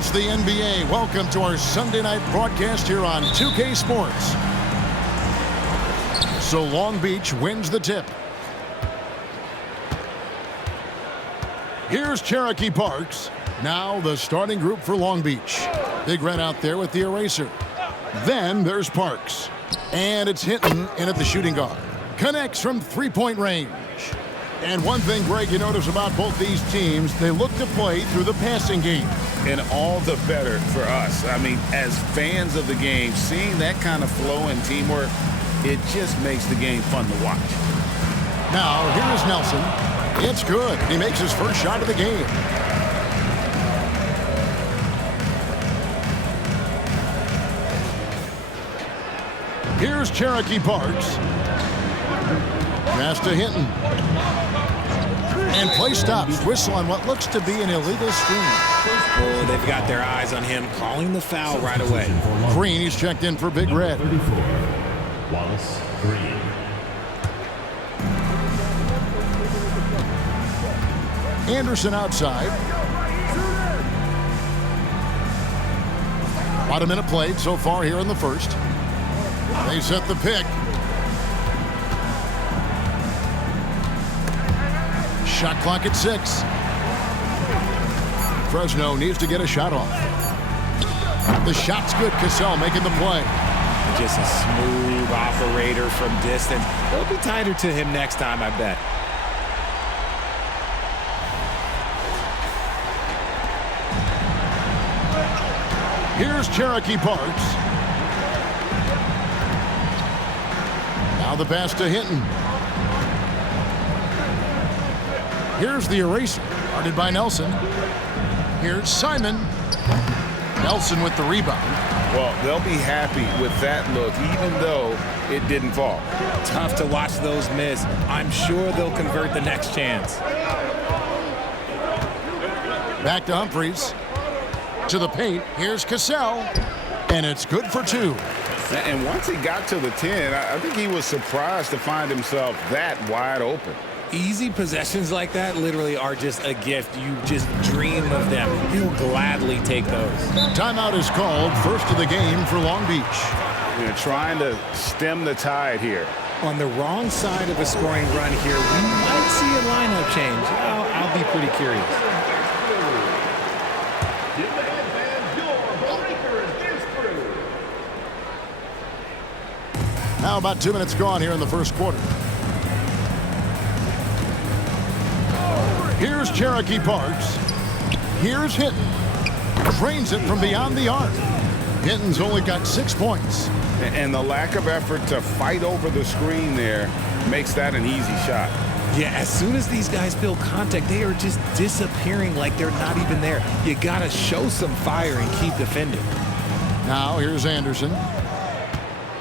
It's the NBA. Welcome to our Sunday night broadcast here on 2K Sports. So Long Beach wins the tip. Here's Cherokee Parks. Now the starting group for Long Beach. Big Red out there with the eraser. Then there's Parks. And it's Hinton in at the shooting guard. Connects from three-point range. And one thing, Greg, you notice about both these teams, they look to play through the passing game. And all the better for us. I mean, as fans of the game, seeing that kind of flow and teamwork, it just makes the game fun to watch. Now, here's Nelson. It's good. He makes his first shot of the game. Here's Cherokee Parks. Pass to Hinton. And play stops. Whistle on what looks to be an illegal screen. Oh, they've got their eyes on him, calling the foul right away. Green, he's checked in for Big Red. 34, Wallace Green. Anderson outside. About a minute played so far here in the first. They set the pick. Shot clock at 6. Fresno needs to get a shot off. The shot's good. Cassell making the play. Just a smooth operator from distance. They'll be tighter to him next time, I bet. Here's Cherokee Parks. Now the pass to Hinton. Here's the eraser, guarded by Nelson. Here's Simon. Nelson with the rebound. Well, they'll be happy with that look, even though it didn't fall. Tough to watch those miss. I'm sure they'll convert the next chance. Back to Humphries. To the paint. Here's Cassell. And it's good for 2. And once he got to the 10, I think he was surprised to find himself that wide open. Easy possessions like that literally are just a gift. You just dream of them. He'll gladly take those. Timeout is called. First of the game for Long Beach. They're trying to stem the tide here. On the wrong side of a scoring run here, we might see a lineup change. I'll be pretty curious. Now about 2 minutes gone here in the first quarter. Here's Cherokee Parks. Here's Hinton. Trains it from beyond the arc. Hinton's only got 6 points. And the lack of effort to fight over the screen there makes that an easy shot. Yeah, as soon as these guys feel contact, they are just disappearing like they're not even there. You got to show some fire and keep defending. Now here's Anderson.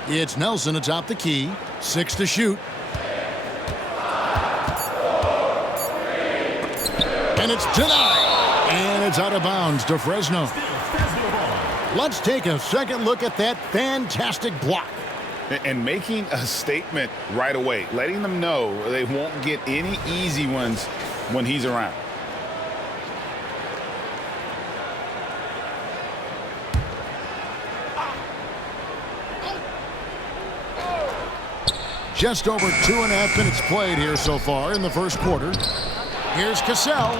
It's Nelson atop the key. 6 to shoot. And it's denied. And it's out of bounds to Fresno. Let's take a second look at that fantastic block. And making a statement right away, letting them know they won't get any easy ones when he's around. Just over 2.5 minutes played here so far in the first quarter. Here's Cassell.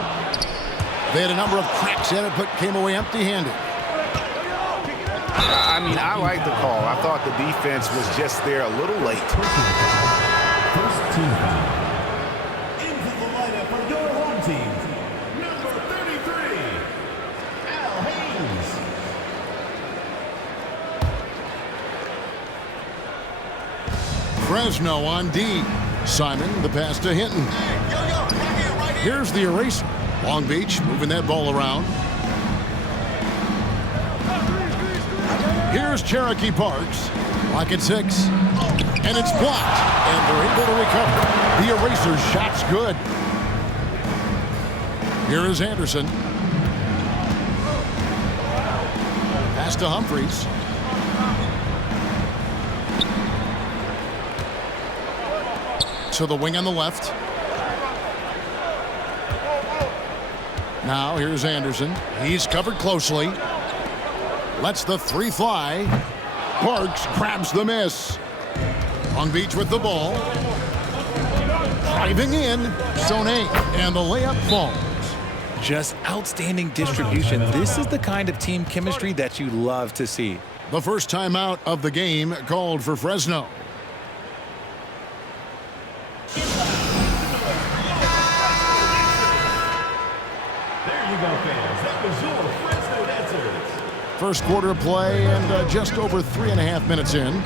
They had a number of cracks at it, but came away empty-handed. I mean, I like the call. I thought the defense was just there a little late. First team foul. Into the lineup for your home team, number 33, Al Haynes. Fresno on D. Simon, the pass to Hinton. Here's the eraser. Long Beach moving that ball around. Here's Cherokee Parks. Clock at 6. And it's blocked. And they're able to recover. The eraser's shot's good. Here is Anderson. Pass to Humphries. To the wing on the left. Now here's Anderson. He's covered closely. Lets the three fly. Parks grabs the miss. Long Beach with the ball. Driving in. Sonay, and the layup falls. Just outstanding distribution. This is the kind of team chemistry that you love to see. The first timeout of the game called for Fresno. There you go, fans. That was your Fresno Dancers. First quarter of play and just over 3.5 minutes in.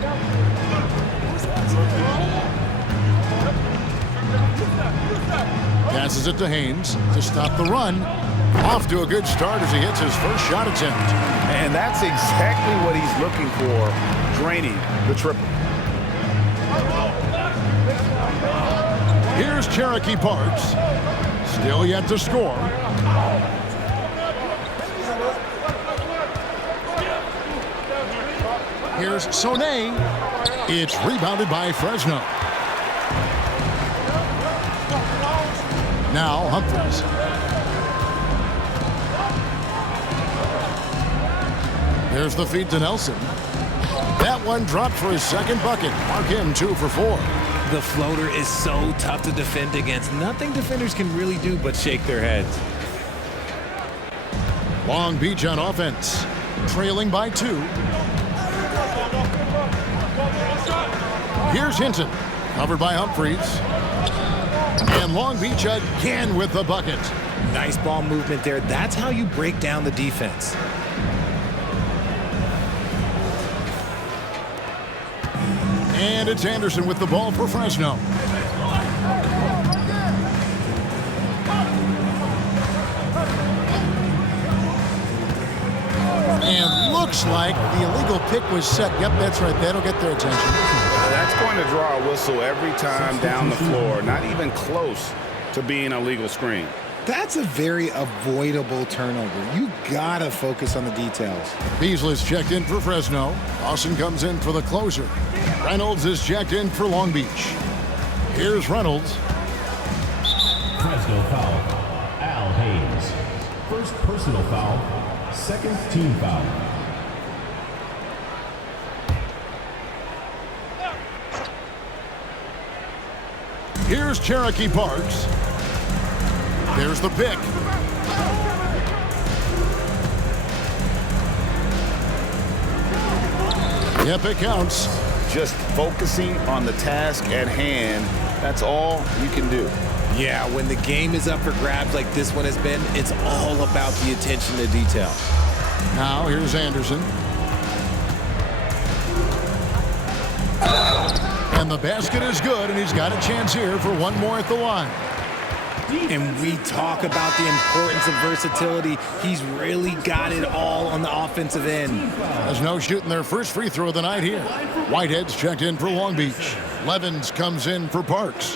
Passes it to Haynes to stop the run. Off to a good start as he hits his first shot attempt. And that's exactly what he's looking for, draining the triple. Here's Cherokee Parks. Still yet to score. Here's Sonay. It's rebounded by Fresno. Now Humphries. There's the feed to Nelson. That one dropped for his second bucket. Mark him 2 for 4. The floater is so tough to defend against. Nothing defenders can really do but shake their heads. Long Beach on offense. Trailing by 2. Here's Hinton. Covered by Humphries. And Long Beach again with the bucket. Nice ball movement there. That's how you break down the defense. And it's Anderson with the ball for Fresno. And looks like the illegal pick was set. Yep, that's right. That'll get their attention. That's going to draw a whistle every time down the floor. Not even close to being a legal screen. That's a very avoidable turnover. You gotta focus on the details. Beasley's checked in for Fresno. Dawson comes in for the closer. Reynolds is checked in for Long Beach. Here's Reynolds. Fresno foul. Al Haynes. First personal foul. Second team foul. Here's Cherokee Parks. There's the pick. Yep, it counts. Just focusing on the task at hand, that's all you can do. Yeah, when the game is up for grabs like this one has been, it's all about the attention to detail. Now here's Anderson. And the basket is good, and he's got a chance here for one more at the line. And we talk about the importance of versatility. He's really got it all on the offensive end. Fresno shooting their first free throw of the night here. Whitehead's checked in for Long Beach. Levens comes in for Parks.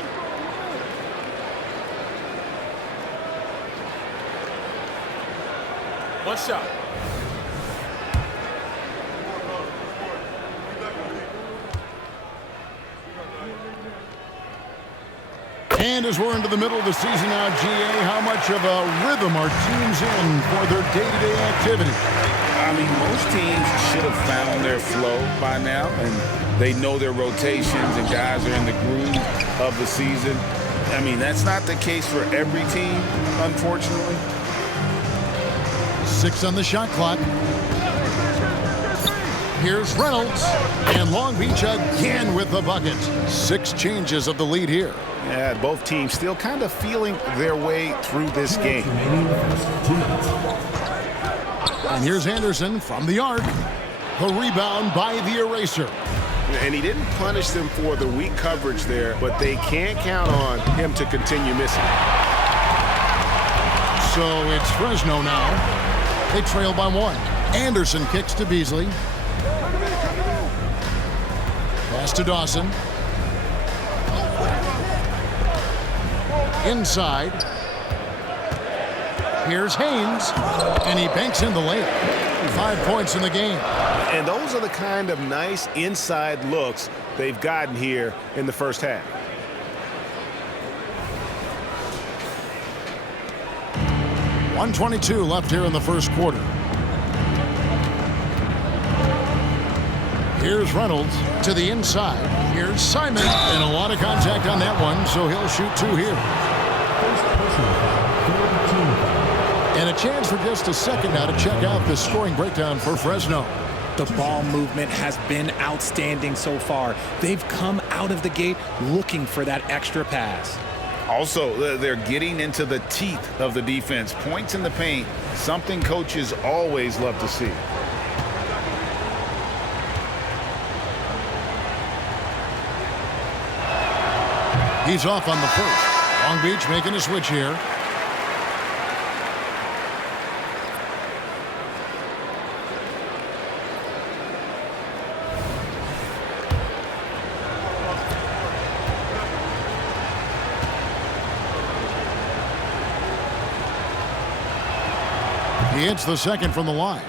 One shot. And as we're into the middle of the season now, GA, how much of a rhythm are teams in for their day-to-day activity? I mean, most teams should have found their flow by now, and they know their rotations and guys are in the groove of the season. I mean, that's not the case for every team, unfortunately. 6 on the shot clock. Here's Reynolds, and Long Beach again with the bucket. 6 changes of the lead here. Yeah, both teams still kind of feeling their way through this game. And here's Anderson from the arc. The rebound by the eraser. And he didn't punish them for the weak coverage there, but they can't count on him to continue missing. So it's Fresno now. They trail by 1. Anderson kicks to Beasley. Pass to Dawson. Inside. Here's Haynes, and he banks in the layup. 5 points in the game. And those are the kind of nice inside looks they've gotten here in the first half. .122 left here in the first quarter. Here's Reynolds to the inside. Here's Simon. And a lot of contact on that one, so he'll shoot 2 here. First personal foul, 4 team foul. And a chance for just a second now to check out the scoring breakdown for Fresno. The ball movement has been outstanding so far. They've come out of the gate looking for that extra pass. Also, they're getting into the teeth of the defense. Points in the paint, something coaches always love to see. He's off on the first. Long Beach making a switch here. He hits the second from the line.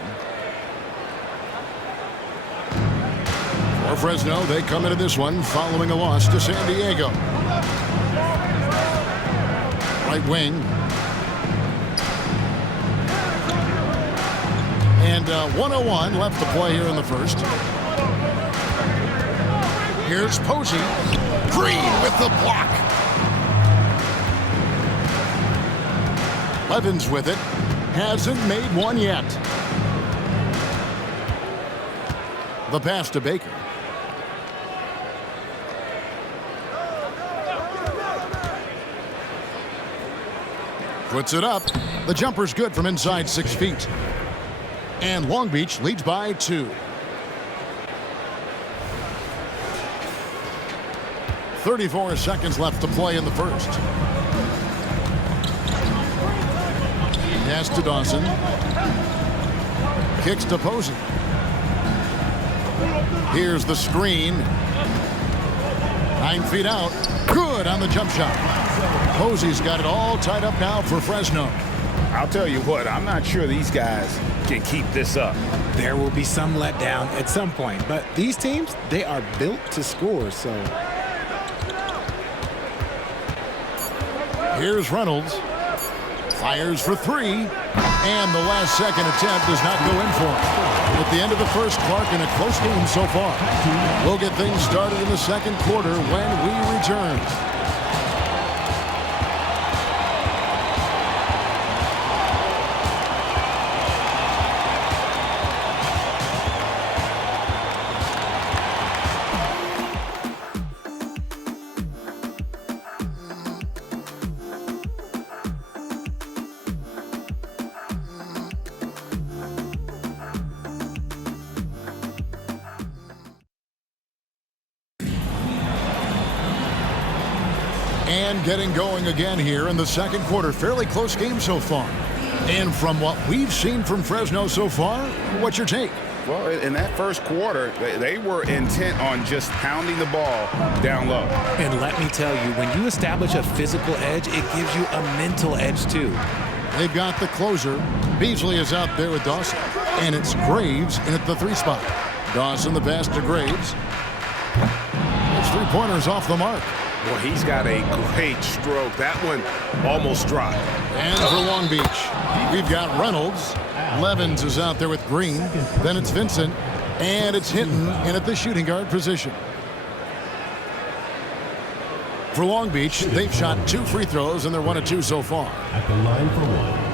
For Fresno, they come into this one following a loss to San Diego. Right wing. And 1:01 left to play here in the first. Here's Posey. Green with the block. Levins with it. Hasn't made one yet. The pass to Baker. Puts it up. The jumper's good from inside 6 feet. And Long Beach leads by 2. 34 seconds left to play in the first. Pass to Dawson. Kicks to Posey. Here's the screen. 9 feet out. Good on the jump shot. Posey's got it all tied up now for Fresno. I'll tell you what, I'm not sure these guys can keep this up. There will be some letdown at some point, but these teams, they are built to score, so. Here's Reynolds. Fires for 3. And the last second attempt does not go in for him. At the end of the first, Clark, in a close game so far. We'll get things started in the second quarter when we return. And getting going again here in the second quarter. Fairly close game so far. And from what we've seen from Fresno so far, what's your take? Well, in that first quarter, they were intent on just pounding the ball down low. And let me tell you, when you establish a physical edge, it gives you a mental edge too. They've got the closer. Beasley is out there with Dawson. And it's Graves in at the 3 spot. Dawson the pass to Graves. Those 3-pointers off the mark. Well, he's got a great stroke. That one almost dropped. And for Long Beach, we've got Reynolds. Levins is out there with Green. Then it's Vincent. And it's Hinton in at the shooting guard position. For Long Beach, they've shot 2 free throws, and they're 1 of 2 so far. At the line for 1.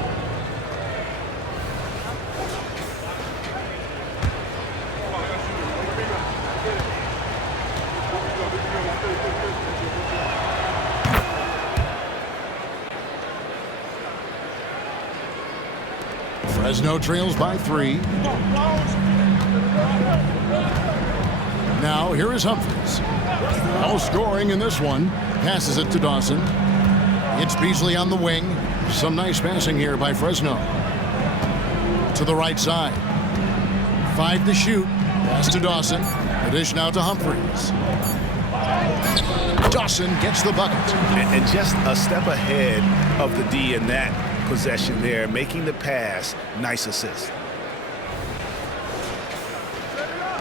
Fresno trails by 3. Now here is Humphries. No scoring in this one. Passes it to Dawson. It's Beasley on the wing. Some nice passing here by Fresno. To the right side. 5 to shoot. Pass to Dawson. The dish now to Humphries. Dawson gets the bucket. And just a step ahead of the D in that possession there, making the pass. Nice assist.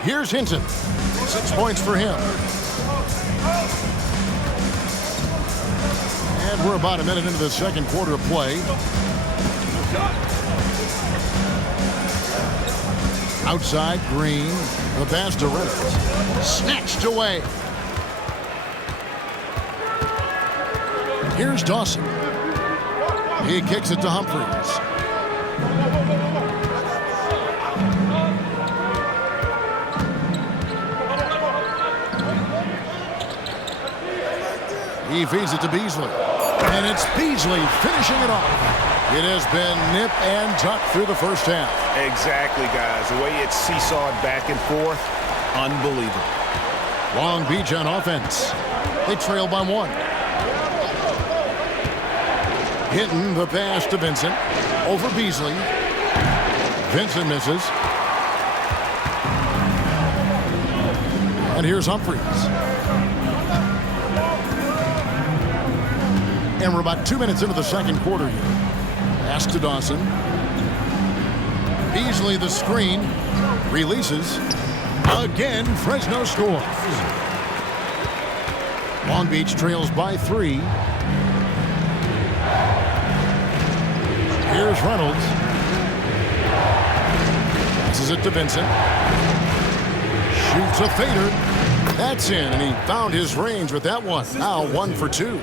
Here's Hinton. 6 points for him. And we're about a minute into the second quarter of play. Outside, Green. The pass to Reynolds. Snatched away. Here's Dawson. He kicks it to Humphries. He feeds it to Beasley. And it's Beasley finishing it off. It has been nip and tuck through the first half. Exactly, guys. The way it's seesawed back and forth, unbelievable. Long Beach on offense. They trail by 1. Hinton, the pass to Vincent. Over Beasley. Vincent misses. And here's Humphries. And we're about 2 minutes into the second quarter here. Pass to Dawson. Beasley the screen. Releases. Again, Fresno scores. Long Beach trails by 3. Here's Reynolds. Passes it to Vincent. Shoots a fader. That's in, and he found his range with that one. Now 1 for 2.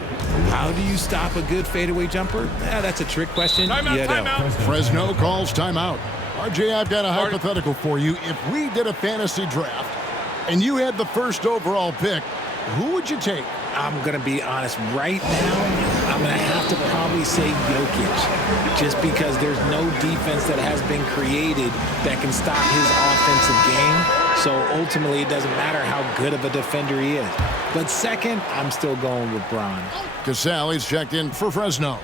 How do you stop a good fadeaway jumper? That's a trick question. Timeout. Fresno calls timeout. RJ, I've got a hypothetical for you. If we did a fantasy draft and you had the first overall pick, who would you take? I'm going to be honest. Right now, I'm going to have to probably say Jokic. Just because there's no defense that has been created that can stop his offensive game. So ultimately, it doesn't matter how good of a defender he is. But second, I'm still going with Bron. Cassell is checked in for Fresno.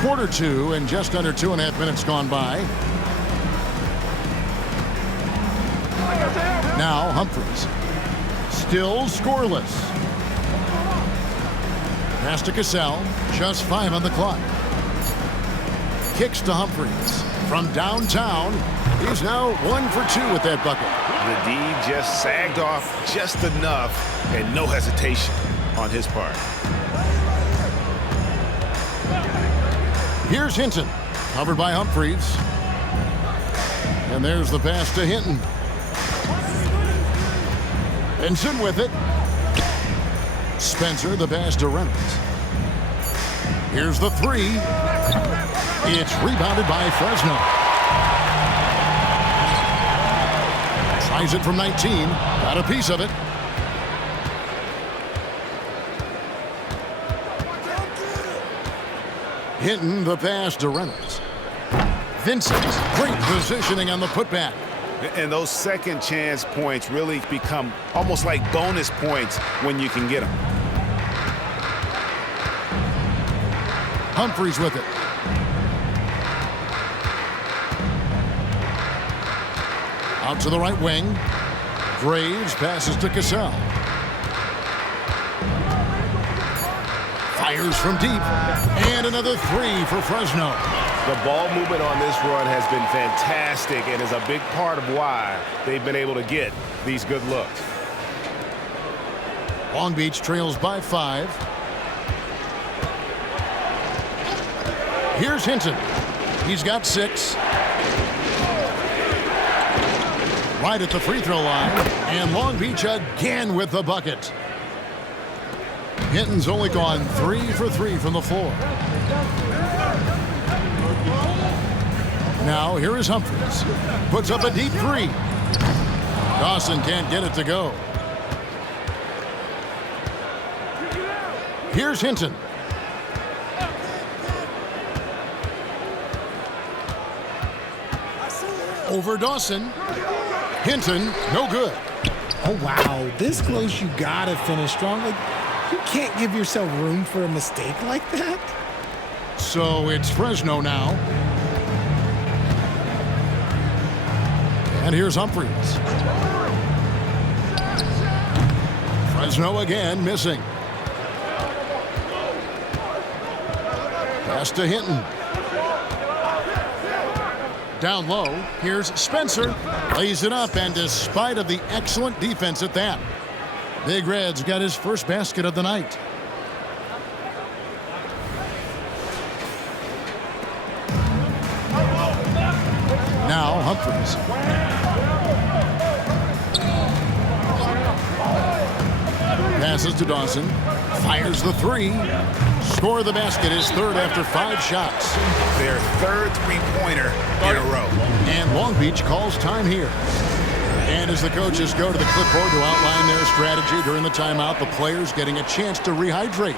Quarter 2 and just under 2.5 minutes gone by. Now Humphries. Still scoreless. Pass to Cassell. Just 5 on the clock. Kicks to Humphries. From downtown, he's now 1 for 2 with that bucket. The D just sagged off just enough and no hesitation on his part. Here's Hinton, covered by Humphries. And there's the pass to Hinton. Benson with it. Spencer, the pass to Reynolds. Here's the 3. It's rebounded by Fresno. Tries it from 19. Got a piece of it. Hinton, the pass to Reynolds. Vincent, great positioning on the putback. And those second chance points really become almost like bonus points when you can get them. Humphries with it. Out to the right wing. Graves passes to Cassell. Fires from deep. And another 3 for Fresno. The ball movement on this run has been fantastic and is a big part of why they've been able to get these good looks. Long Beach trails by 5. Here's Hinton. He's got 6. Right at the free throw line. And Long Beach again with the bucket. Hinton's only gone 3 for 3 from the floor. Now here is Humphries. Puts up a deep 3. Dawson can't get it to go. Here's Hinton. Over Dawson. Hinton, no good. Oh, wow. This close, you got to finish strong. Like, you can't give yourself room for a mistake like that. So it's Fresno now. And here's Humphries. Fresno again missing. Pass to Hinton. Down low, here's Spencer. Lays it up, and despite of the excellent defense at that, Big Red's got his first basket of the night. Now Humphries. Passes to Dawson. Fires the three. Score of the basket is third after 5 shots. Their third three-pointer in a row. And Long Beach calls time here. And as the coaches go to the clipboard to outline their strategy during the timeout, the players getting a chance to rehydrate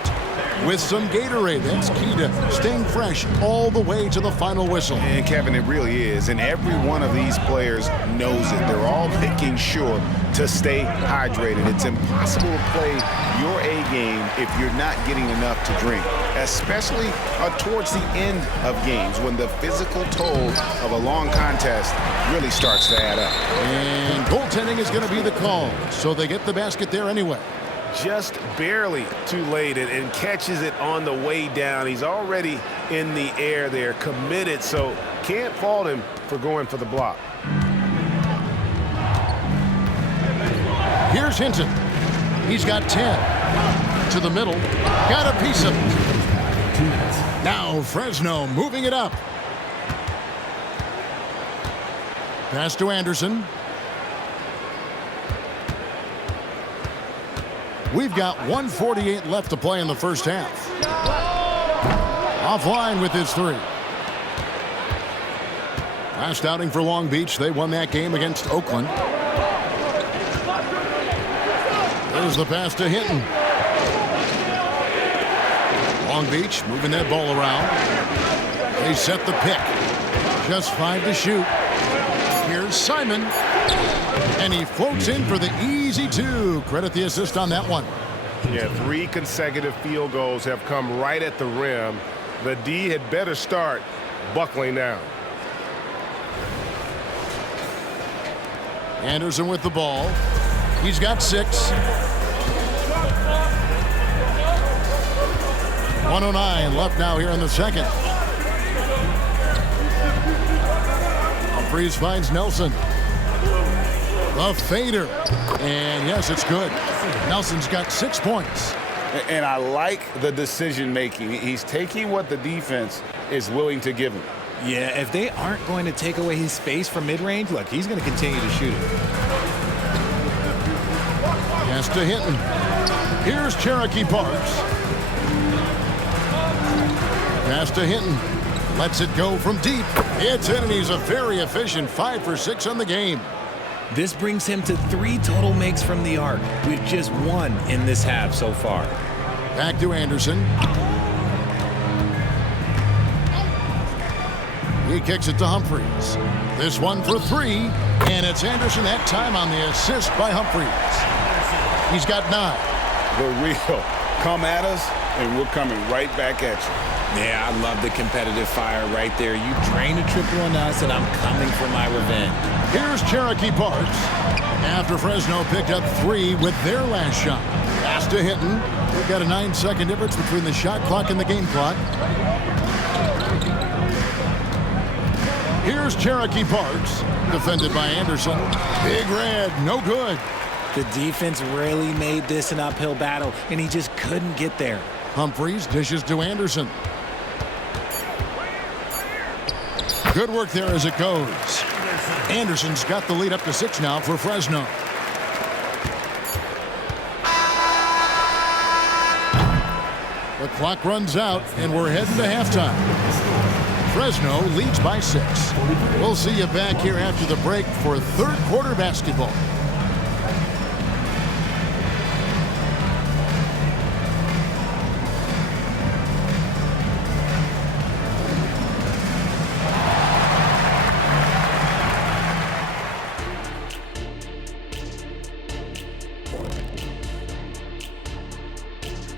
with some Gatorade. That's key to staying fresh all the way to the final whistle. And Kevin, it really is. And every one of these players knows it. They're all making sure to stay hydrated. It's impossible to play your A game if you're not getting enough to drink, especially towards the end of games when the physical toll of a long contest really starts to add up. And goaltending is going to be the call, so they get the basket there anyway. Just barely too late and catches it on the way down. He's already in the air there, committed, so can't fault him for going for the block. Here's Hinton. He's got 10. To the middle. Got a piece of it. Now Fresno moving it up. Pass to Anderson. We've got 1:48 left to play in the first half. Offline with his three. Last outing for Long Beach. They won that game against Oakland. There's the pass to Hinton. Long Beach moving that ball around. They set the pick. Just 5 to shoot. Here's Simon. And he floats in for the easy 2. Credit the assist on that one. Yeah, 3 consecutive field goals have come right at the rim. The D had better start buckling down. Anderson with the ball. He's got 6. 1:09 left now here in the second. Humphries finds Nelson. The fader. And yes, it's good. Nelson's got 6 points. And I like the decision making. He's taking what the defense is willing to give him. Yeah, if they aren't going to take away his space from mid-range, look, he's going to continue to shoot it. Pass to Hinton. Here's Cherokee Parks. Pass to Hinton. Lets it go from deep. It's in, and he's a very efficient 5 for 6 on the game. This brings him to 3 total makes from the arc, with just 1 in this half so far. Back to Anderson. He kicks it to Humphries. This one for 3, and it's Anderson that time on the assist by Humphries. He's got 9. The real come at us, and we're coming right back at you. Yeah, I love the competitive fire right there. You drain a triple on us, and I'm coming for my revenge. Here's Cherokee Parks. After Fresno picked up 3 with their last shot. Pass to Hinton. We've got a 9-second difference between the shot clock and the game clock. Here's Cherokee Parks. Defended by Anderson. Big red, no good. The defense really made this an uphill battle, and he just couldn't get there. Humphries dishes to Anderson. Good work there as it goes. Anderson's got the lead up to 6 now for Fresno. The clock runs out, and we're heading to halftime. Fresno leads by 6. We'll see you back here after the break for third quarter basketball.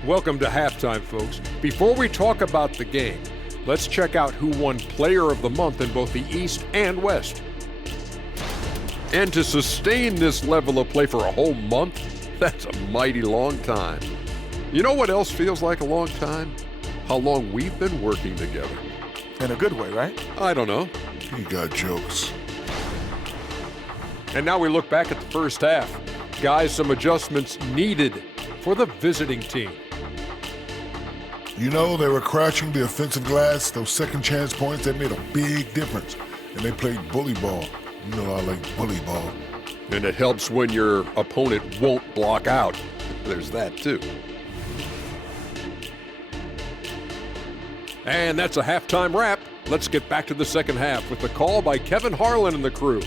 Welcome to halftime, folks. Before we talk about the game, let's check out who won Player of the Month in both the East and West. And to sustain this level of play for a whole month, that's a mighty long time. You know what else feels like a long time? How long we've been working together. In a good way, right? I don't know. You got jokes. And now we look back at the first half. Guys, some adjustments needed for the visiting team. You know, they were crashing the offensive glass. Those second chance points, they made a big difference. And they played bully ball. You know I like bully ball. And it helps when your opponent won't block out. There's that too. And that's a halftime wrap. Let's get back to the second half with the call by Kevin Harlan and the crew.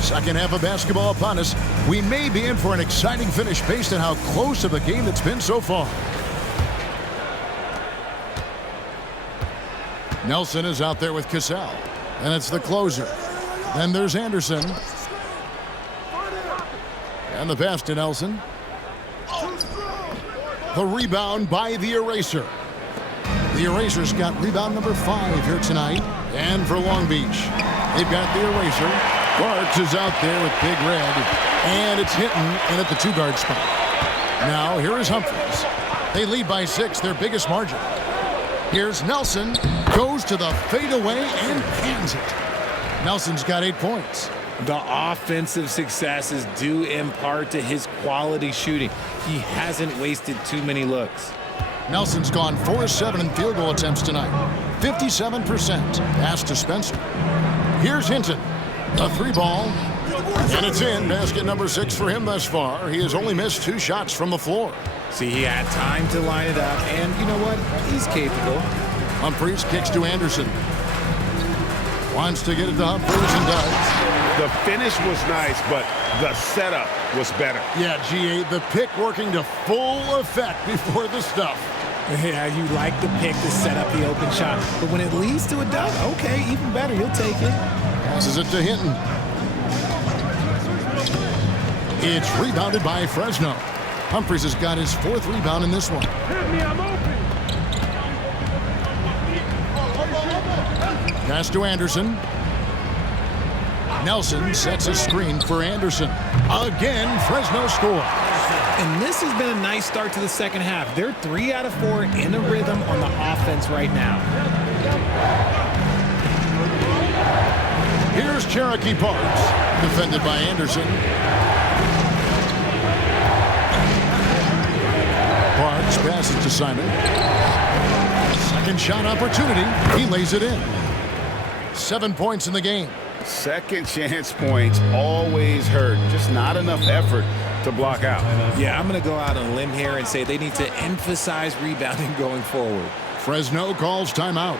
Second half of basketball upon us. We may be in for an exciting finish based on how close of a game it's been so far. Nelson is out there with Cassell, and it's the closer. Then there's Anderson. And the pass to Nelson. The rebound by the Eraser. The Eraser's got rebound number 5 here tonight. And for Long Beach, they've got the Eraser. Parks is out there with Big Red, and it's hitting in at the 2-guard spot. Now, here is Humphries. They lead by 6, their biggest margin. Here's Nelson, goes to the fadeaway and cans it. Nelson's got 8 points. The offensive success is due in part to his quality shooting. He hasn't wasted too many looks. Nelson's gone 4-7 in field goal attempts tonight. 57%. Pass to Spencer. Here's Hinton. A 3 ball, and it's in. Basket number 6 for him thus far. He has only missed 2 shots from the floor. See, he had time to line it up, and you know what? He's capable. Humphries kicks to Anderson. Wants to get it to Humphries and does. The finish was nice, but the setup was better. Yeah, GA, the pick working to full effect before the stuff. Yeah, you like the pick to set up the open shot, but when it leads to a dunk, okay, even better, you'll take it. Passes it to Hinton. It's rebounded by Fresno. Humphries has got his 4th rebound in this one. Pass to Anderson. Nelson sets a screen for Anderson. Again, Fresno scores. And this has been a nice start to the second half. They're 3 out of 4 in a rhythm on the offense right now. Here's Cherokee Parks, defended by Anderson. Parks passes to Simon. Second shot opportunity. He lays it in. 7 points in the game. Second chance points always hurt. Just not enough effort to block out. Yeah, I'm going to go out on a limb here and say they need to emphasize rebounding going forward. Fresno calls timeout.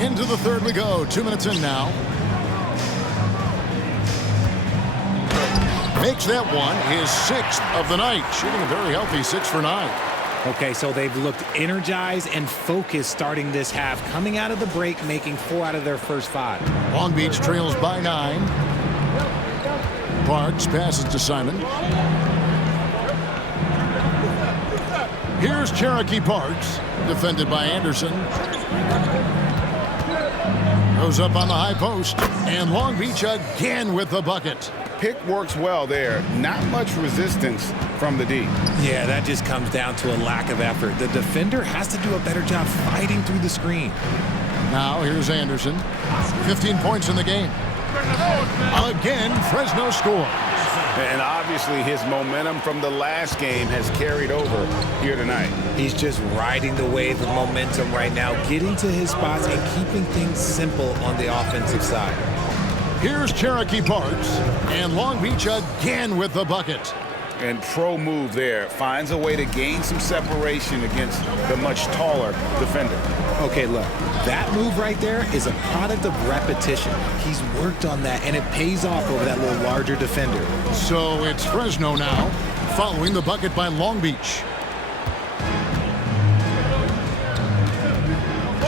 Into the third we go. 2 minutes in now. Makes that one his 6th of the night. Shooting a very healthy 6 for 9. Okay, so they've looked energized and focused starting this half. Coming out of the break, making 4 out of their first 5. Long Beach trails by 9. Parks passes to Simon. Here's Cherokee Parks, defended by Anderson. Goes up on the high post, and Long Beach again with the bucket. Pick works well there. Not much resistance from the D. Yeah, that just comes down to a lack of effort. The defender has to do a better job fighting through the screen. Now here's Anderson. 15 points in the game. Again, Fresno scores. And obviously his momentum from the last game has carried over here tonight. He's just riding the wave of momentum right now, getting to his spots and keeping things simple on the offensive side. Here's Cherokee Parks, and Long Beach again with the bucket. And pro move there. Finds a way to gain some separation against the much taller defender. Okay, look, that move right there is a product of repetition. He's worked on that, and it pays off over that little larger defender. So it's Fresno now, following the bucket by Long Beach.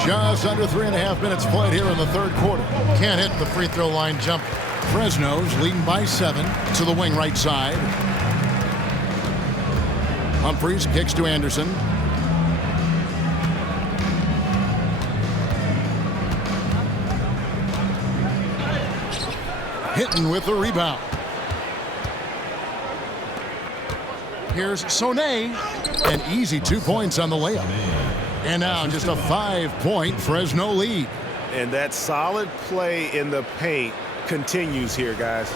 Just under 3.5 minutes played here in the third quarter. Can't hit the free throw line jumper. Fresno's leading by 7 to the wing right side. Humphries kicks to Anderson. Hinton with the rebound. Here's Sonnet. An easy 2 points on the layup. And now just a 5-point Fresno lead. And that solid play in the paint continues here, guys.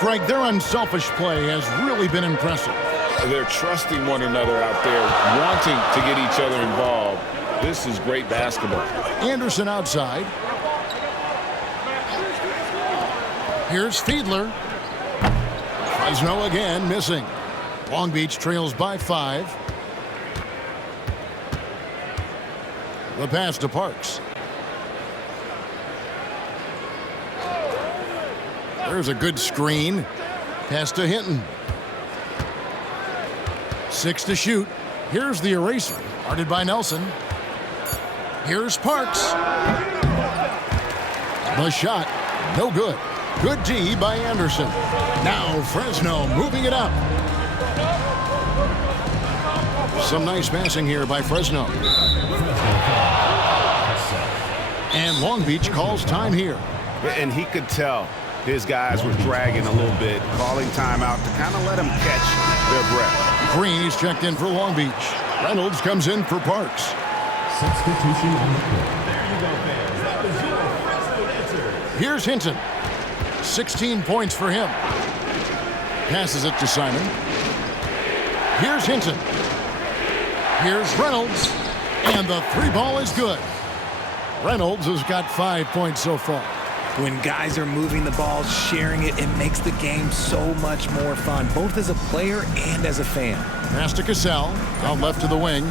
Greg, their unselfish play has really been impressive. They're trusting one another out there, wanting to get each other involved. This is great basketball. Anderson outside. Here's Fiedler. Fresno again missing. Long Beach trails by 5. The pass to Parks. There's a good screen. Pass to Hinton. 6 to shoot. Here's the eraser. Guarded by Nelson. Here's Parks. The shot. No good. Good D by Anderson. Now Fresno moving it up. Some nice passing here by Fresno. And Long Beach calls time here. And he could tell his guys were dragging a little bit, calling timeout to kind of let them catch their breath. Green is checked in for Long Beach. Reynolds comes in for Parks. Substitution on the court. There you go, fans. That was your Fresno answer. Here's Hinton. 16 points for him. Passes it to Simon. Here's Hinton. Here's Reynolds. And the 3 ball is good. Reynolds has got 5 points so far. When guys are moving the ball, sharing it, it makes the game so much more fun, both as a player and as a fan. Pass to Cassell. Out left to the wing.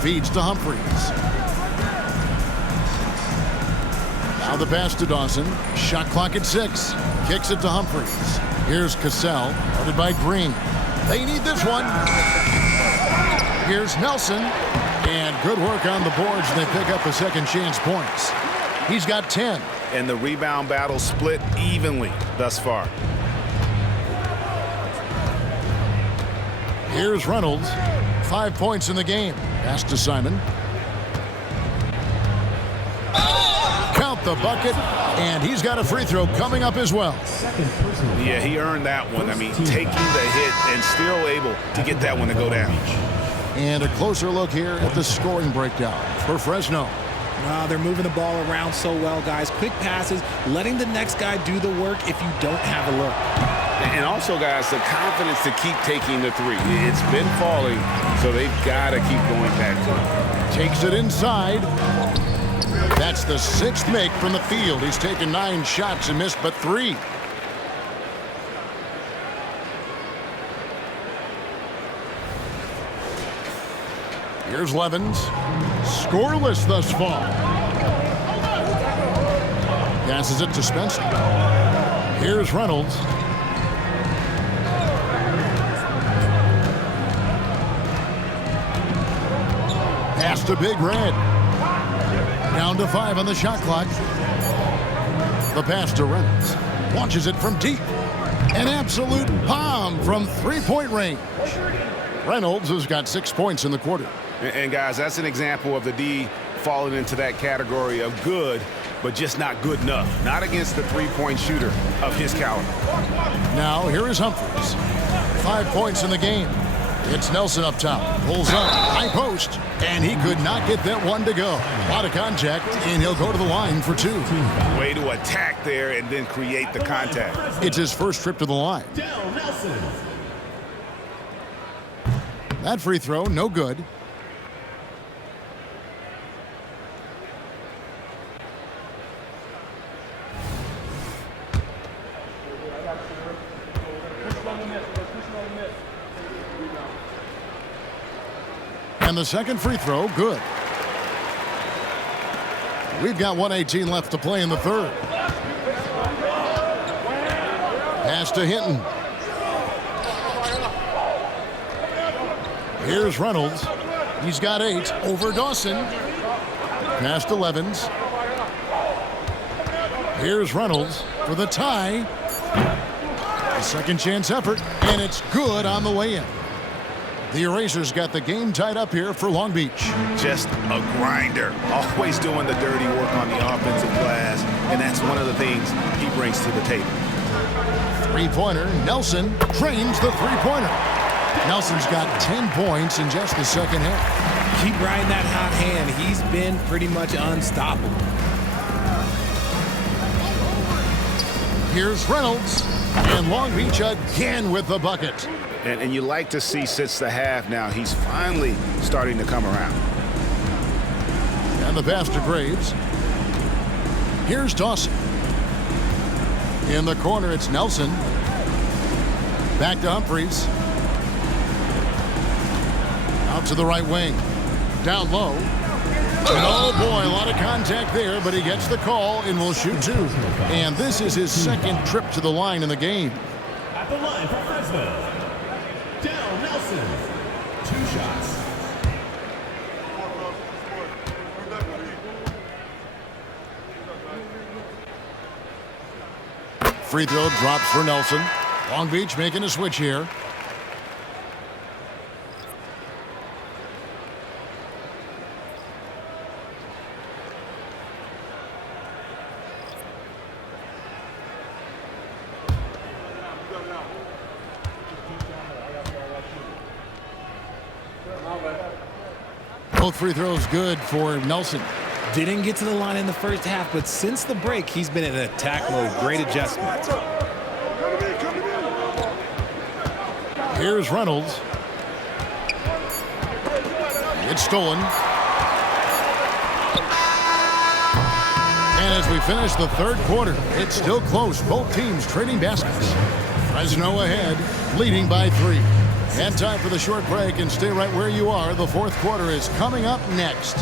Feeds to Humphries. Now the pass to Dawson. Shot clock at 6. Kicks it to Humphries. Here's Cassell, guarded by Green. They need this one. Here's Nelson. And good work on the boards, and they pick up the second chance points. He's got 10. And the rebound battle split evenly thus far. Here's Reynolds. 5 points in the game. Pass to Simon. Count the bucket, and he's got a free throw coming up as well. Yeah, he earned that one. I mean, taking the hit and still able to get that one to go down. And a closer look here at the scoring breakdown for Fresno. Wow, they're moving the ball around so well, guys. Quick passes, letting the next guy do the work if you don't have a look. And also, guys, the confidence to keep taking the 3. It's been falling, so they've got to keep going back to it. Takes it inside. That's the 6th make from the field. He's taken 9 shots and missed but 3. Here's Levens. Scoreless thus far. Passes it to Spencer. Here's Reynolds. Pass to Big Red. Down to 5 on the shot clock. The pass to Reynolds. Launches it from deep. An absolute bomb from 3-point range. Reynolds has got 6 points in the quarter. And guys, that's an example of the D falling into that category of good, but just not good enough. Not against the 3-point shooter of his caliber. Now here is Humphries. 5 points in the game. It's Nelson up top. Pulls up. High post. And he could not get that one to go. A lot of contact, and he'll go to the line for 2. Way to attack there and then create the contact. It's his first trip to the line. That free throw, no good. And the second free throw, good. We've got 1:18 left to play in the third. Pass to Hinton. Here's Reynolds. He's got 8 over Dawson. Pass to Levens. Here's Reynolds for the tie. A second chance effort, and it's good on the way in. The Erasers got the game tied up here for Long Beach. Just a grinder, always doing the dirty work on the offensive glass, and that's one of the things he brings to the table. Three-pointer, Nelson drains the three-pointer. Nelson's got 10 points in just the second half. Keep riding that hot hand. He's been pretty much unstoppable. Here's Reynolds, and Long Beach again with the bucket. And you like to see since the half now, he's finally starting to come around. And the pass to Graves. Here's Dawson. In the corner, it's Nelson. Back to Humphries. Out to the right wing. Down low. And oh boy, a lot of contact there, but he gets the call and will shoot two. And this is his second trip to the line in the game. At the line for Fresno, Dale Nelson. 2 shots. Free throw drops for Nelson. Long Beach making a switch here. Both free throws good for Nelson. Didn't get to the line in the first half, but since the break, he's been in attack mode. Great adjustment. Here's Reynolds. It's stolen. And as we finish the third quarter, it's still close. Both teams trading baskets. Fresno ahead, leading by 3. And time for the short break, and stay right where you are. The fourth quarter is coming up next.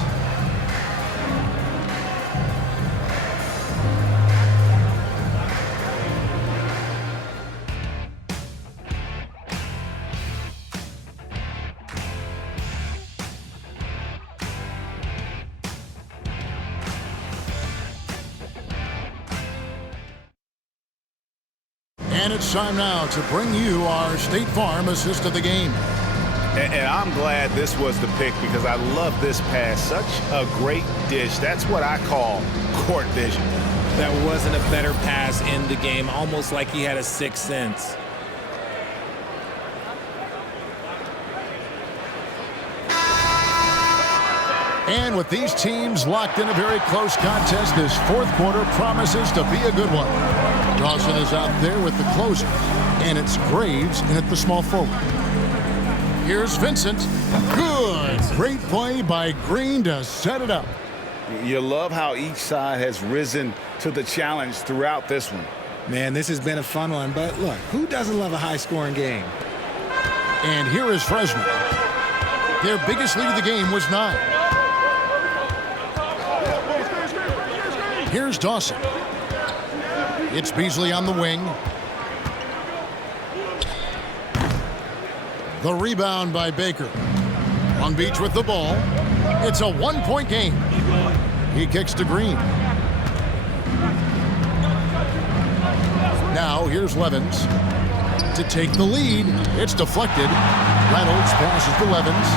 And it's time now to bring you our State Farm assist of the game. And I'm glad this was the pick because I love this pass. Such a great dish. That's what I call court vision. That wasn't a better pass in the game, almost like he had a sixth sense. And with these teams locked in a very close contest, this fourth quarter promises to be a good one. Dawson is out there with the closer, and it's Graves in at the small forward. Here's Vincent. Good. Great play by Green to set it up. You love how each side has risen to the challenge throughout this one. Man, this has been a fun one, but look, who doesn't love a high-scoring game? And here is Fresno. Their biggest lead of the game was 9. Here's Dawson. It's Beasley on the wing. The rebound by Baker. Long Beach with the ball. It's a 1-point game. He kicks to Green. Now here's Levens to take the lead. It's deflected. Reynolds passes to Levens.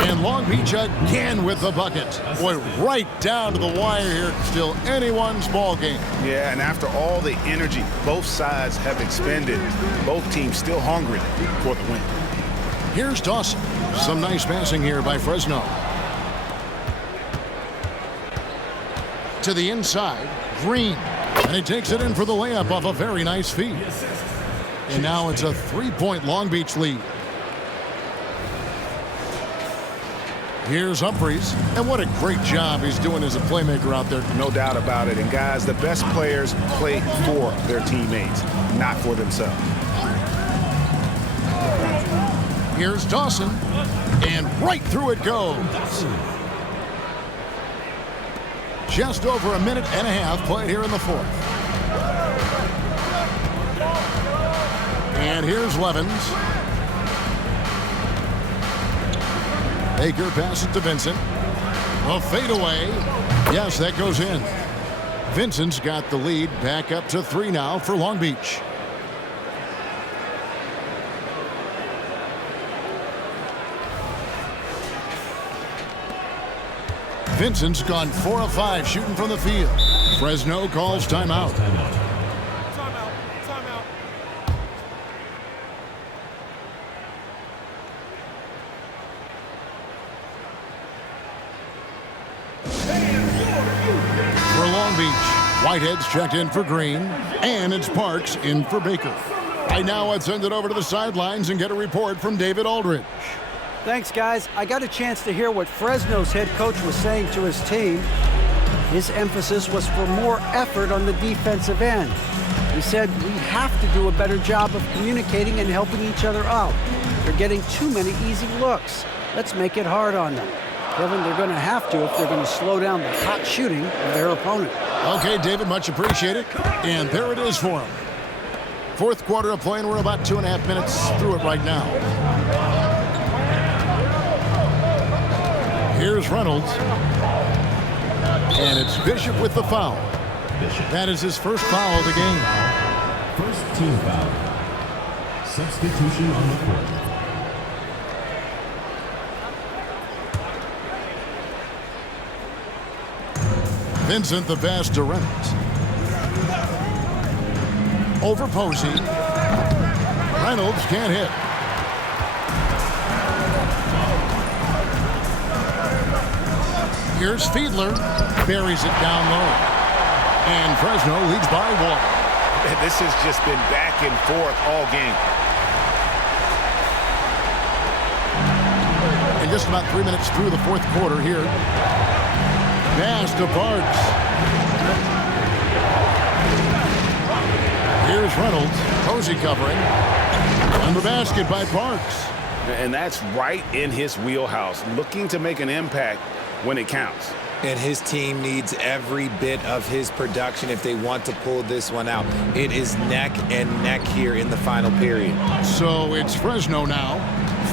And Long Beach again with the bucket. Boy, right down to the wire here. Still anyone's ball game. Yeah, and after all the energy both sides have expended, both teams still hungry for the win. Here's Dawson. Some nice passing here by Fresno. To the inside, Green. And he takes it in for the layup off a very nice feed. And now it's a 3-point Long Beach lead. Here's Humphries, and what a great job he's doing as a playmaker out there. No doubt about it. And guys, the best players play for their teammates, not for themselves. Here's Dawson, and right through it goes. Just over a minute and a half played here in the fourth. And here's Levens. Baker passes to Vincent. A fadeaway. Yes, that goes in. Vincent's got the lead back up to 3 now for Long Beach. Vincent's gone 4 of 5 shooting from the field. Fresno calls timeout. For Long Beach, Whitehead's checked in for Green, and it's Parks in for Baker. Right now, let's send it over to the sidelines and get a report from David Aldridge. Thanks, guys. I got a chance to hear what Fresno's head coach was saying to his team. His emphasis was for more effort on the defensive end. He said, we have to do a better job of communicating and helping each other out. They're getting too many easy looks. Let's make it hard on them. Kevin, they're going to have to if they're going to slow down the hot shooting of their opponent. Okay, David, much appreciated. And there it is for him. Fourth quarter of play, and we're about 2.5 minutes through it right now. Here's Reynolds. And it's Bishop with the foul. That is his first foul of the game. First team foul. Substitution on the court. Vincent the pass to Reynolds. Over Posey. Reynolds can't hit. Here's Fiedler. Buries it down low. And Fresno leads by 1. This has just been back and forth all game. And just about 3 minutes through the fourth quarter here. Pass to Parks. Here's Reynolds. Posey covering. On the basket by Parks. And that's right in his wheelhouse, looking to make an impact when it counts. And his team needs every bit of his production if they want to pull this one out. It is neck and neck here in the final period. So it's Fresno now,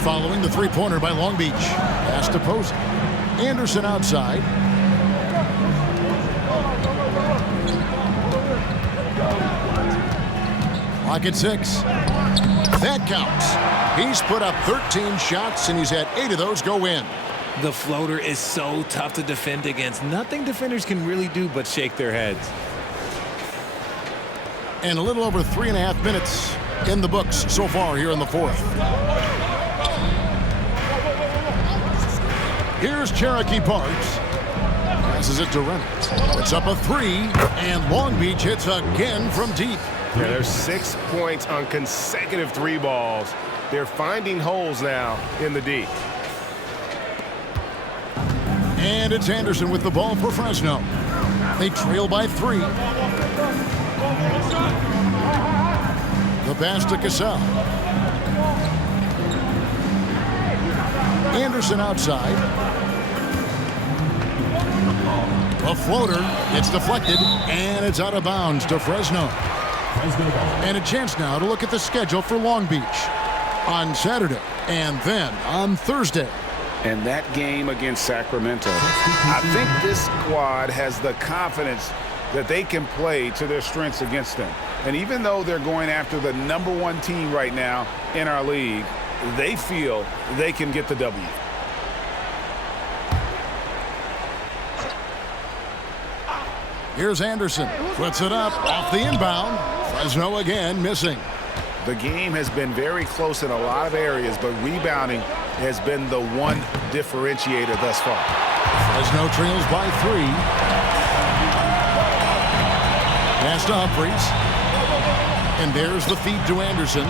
following the three-pointer by Long Beach. Pass to Posey. Anderson outside. Clock at 6. That counts. He's put up 13 shots, and he's had 8 of those go in. The floater is so tough to defend against. Nothing defenders can really do but shake their heads. And a little over 3.5 minutes in the books so far here in the fourth. Here's Cherokee Parks. Passes it to Reynolds. It's up a 3, and Long Beach hits again from deep. Yeah, there's 6 points on consecutive 3 balls. They're finding holes now in the D. And it's Anderson with the ball for Fresno. They trail by 3. The pass to Cassell. Anderson outside. A floater. It's deflected, and it's out of bounds to Fresno. And a chance now to look at the schedule for Long Beach on Saturday and then on Thursday. And that game against Sacramento, I think this squad has the confidence that they can play to their strengths against them. And even though they're going after the #1 team right now in our league, they feel they can get the W. Here's Anderson. Puts it up off the inbound. Fresno again missing. The game has been very close in a lot of areas, but rebounding has been the one differentiator thus far. Fresno trails by 3. Pass to Humphries. And there's the feed to Anderson.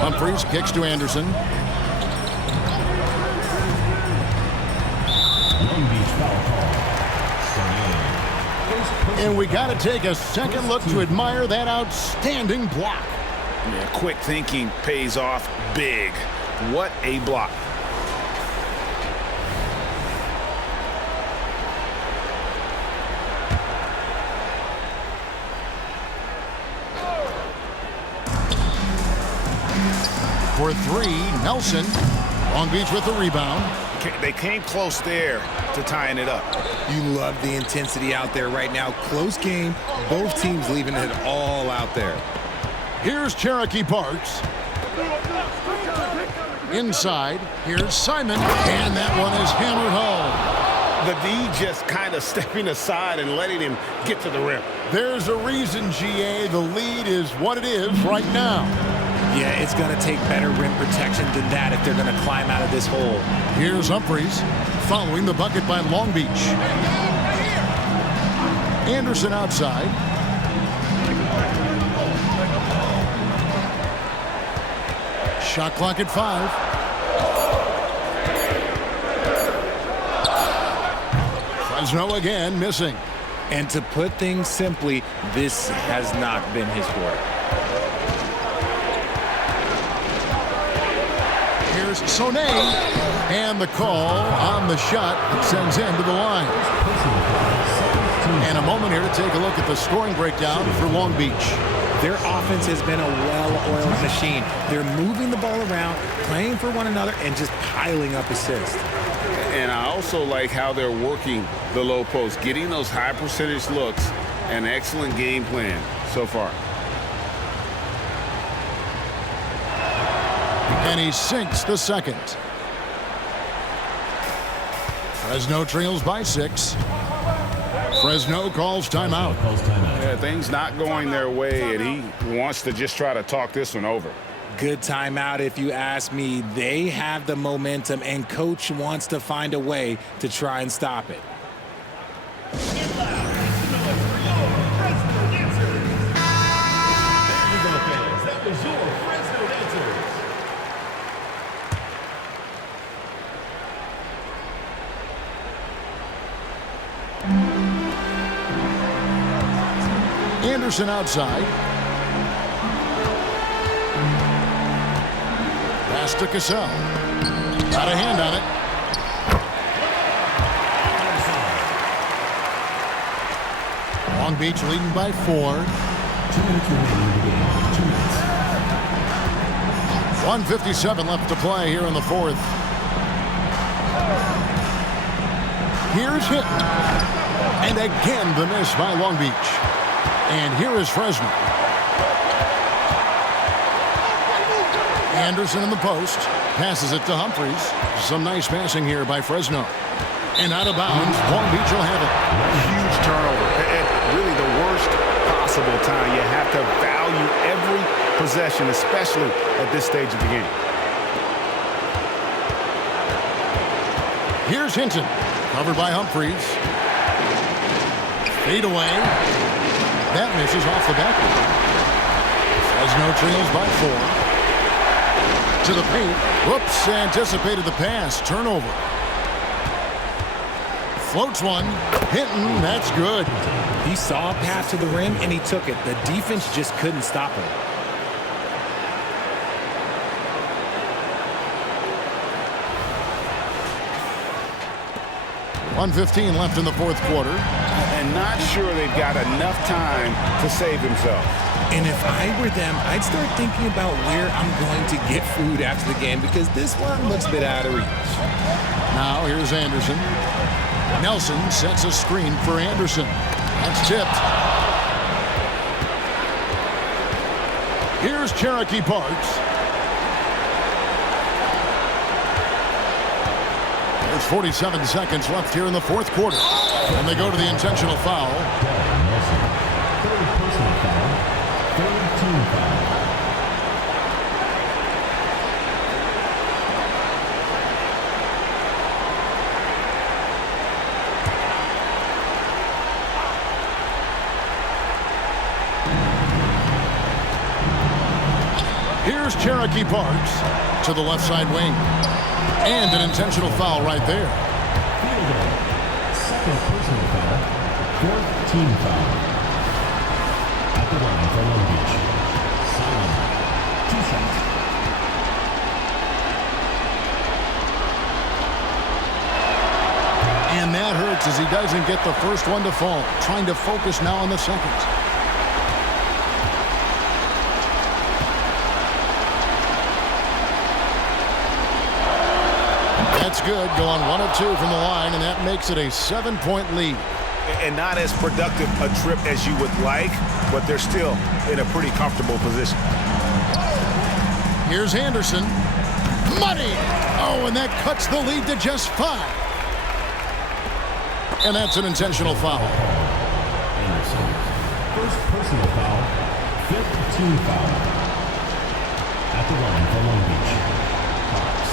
Humphries kicks to Anderson. And we got to take a second look to admire that outstanding block. Yeah, quick thinking pays off big. What a block. For 3, Nelson. Long Beach with the rebound. They came close there to tying it up. You love the intensity out there right now. Close game. Both teams leaving it all out there. Here's Cherokee Parks. Inside, here's Simon, and that one is hammered home. The D just kind of stepping aside and letting him get to the rim. There's a reason, GA, the lead is what it is right now. Yeah, it's going to take better rim protection than that if they're going to climb out of this hole. Here's Humphries, following the bucket by Long Beach. Anderson outside. Shot clock at 5. Fresno again missing. And to put things simply, this has not been his work. Here's Sonne, and the call on the shot that sends him to the line. And a moment here to take a look at the scoring breakdown for Long Beach. Their offense has been a well-oiled machine. They're moving the ball around, playing for one another, and just piling up assists. And I also like how they're working the low post, getting those high percentage looks. An excellent game plan so far. And he sinks the second. Fresno trails by 6. Fresno calls timeout. Yeah, things not going their way, and he wants to just try to talk this one over. Good timeout if you ask me. They have the momentum, and Coach wants to find a way to try and stop it. Anderson outside. Pass to Cassell. Got a hand on it. Long Beach leading by 4. 2 minutes remaining in the game. 2 minutes. 1:57 left to play here in the 4th. Here's Hinton. And again the miss by Long Beach. And here is Fresno. Anderson in the post. Passes it to Humphries. Some nice passing here by Fresno. And out of bounds, Long Beach will have it. Huge turnover. At really the worst possible time. You have to value every possession, especially at this stage of the game. Here's Hinton. Covered by Humphries. Fade away. That misses off the backboard. Fresno trails by 4. To the paint. Whoops, anticipated the pass. Turnover. Floats one. Hinton, that's good. He saw a path to the rim, and he took it. The defense just couldn't stop him. .1:15 left in the 4th quarter. And not sure they've got enough time to save himself. And if I were them, I'd start thinking about where I'm going to get food after the game, because this one looks a bit out of reach. Now here's Anderson. Nelson sets a screen for Anderson. That's tipped. Here's Cherokee Parks. There's 47 seconds left here in the 4th quarter. And they go to the intentional foul. Third personal foul. Third team foul. Here's Cherokee Parks to the left side wing. And an intentional foul right there. Field goal. Second personal foul. Fourth team foul. At the line for Long Beach. Simon. 2 shots. And that hurts as he doesn't get the first one to fall. Trying to focus now on the second. That's good, going 1 of 2 from the line, and that makes it a 7-point lead. And not as productive a trip as you would like, but they're still in a pretty comfortable position. Here's Anderson. Money! Oh, and that cuts the lead to just 5. And that's an intentional foul. Anderson. First personal foul. 5th team foul. At the line for Long Beach. Hawks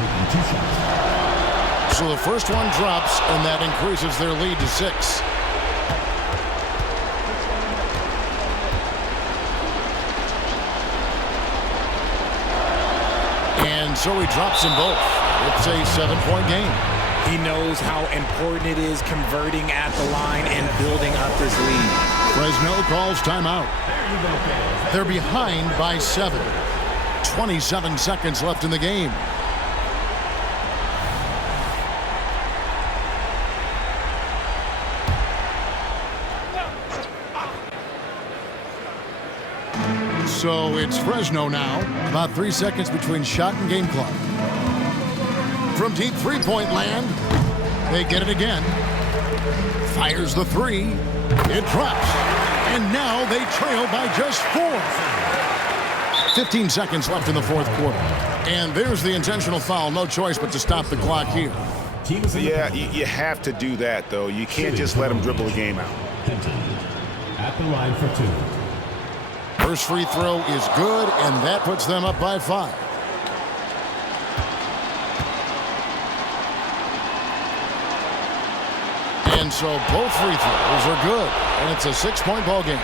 taking 2 shots. So the first one drops, and that increases their lead to 6. And so he drops them both. It's a 7-point game. He knows how important it is converting at the line and building up this lead. Fresno calls timeout. They're behind by 7. 27 seconds left in the game. So it's Fresno now. About 3 seconds between shot and game clock. From deep three-point land, they get it again. Fires the 3. It drops. And now they trail by just 4. 15 seconds left in the fourth quarter. And there's the intentional foul. No choice but to stop the clock here. Yeah, you have to do that, though. You can't just let them dribble the game out. At the line for 2. First free throw is good, and that puts them up by 5. And so both free throws are good, and it's a 6-point ball game.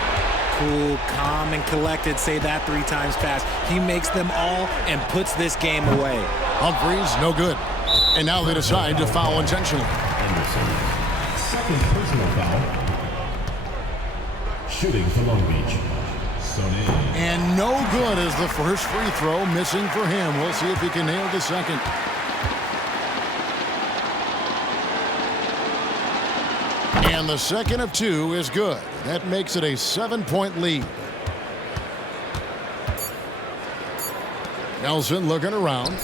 Cool, calm, and collected. Say that 3 times fast. He makes them all and puts this game away. Humphreys, no good. And now they decide to foul intentionally. Anderson. Second personal foul. Shooting for Long Beach. And no good as the first free throw missing for him. We'll see if he can nail the second. And the second of 2 is good. That makes it a 7-point lead. Nelson looking around.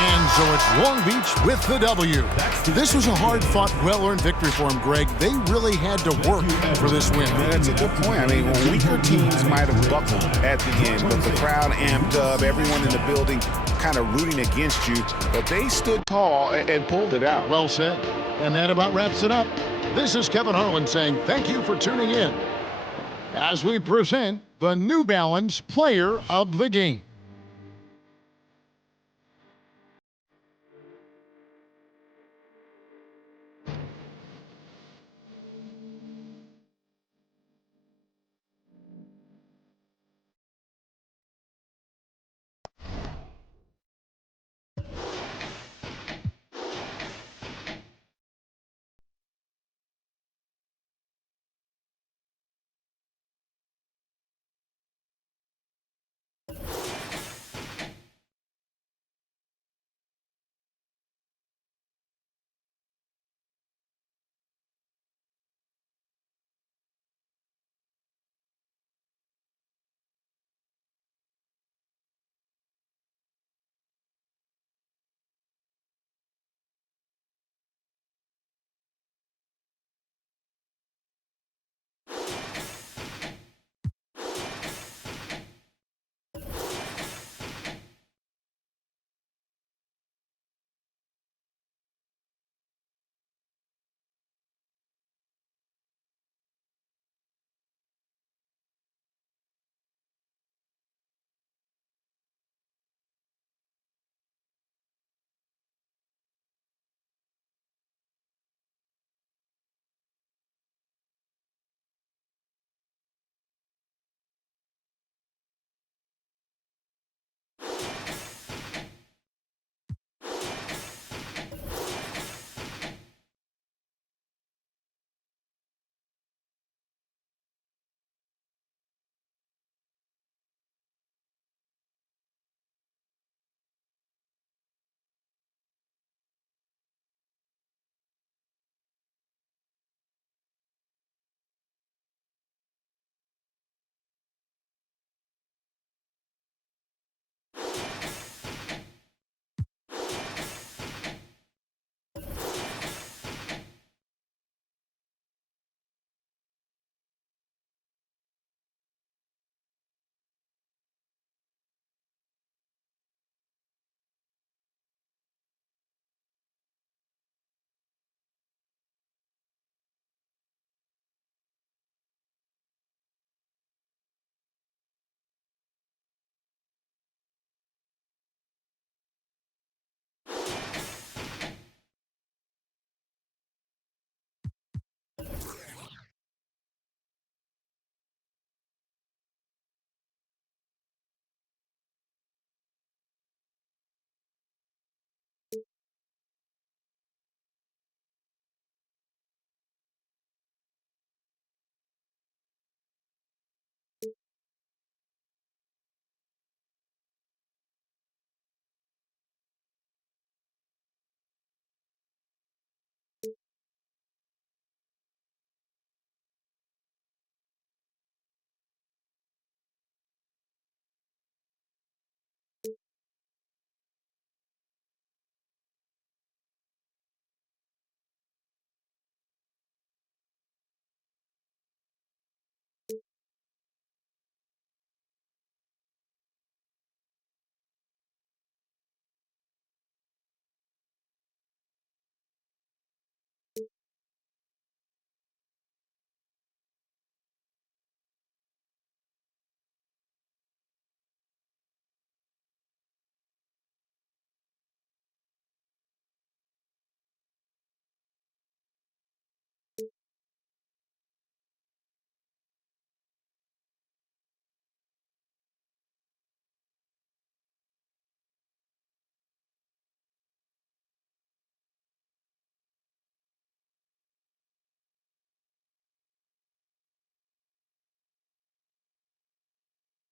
And so it's Long Beach with the W. This was a hard-fought, well-earned victory for them, Greg. They really had to work for this win. That's a good point. I mean, weaker teams might have buckled at the end, but the crowd amped up, everyone in the building kind of rooting against you, but they stood tall and pulled it out. Well said. And that about wraps it up. This is Kevin Harlan saying thank you for tuning in as we present the New Balance Player of the Game.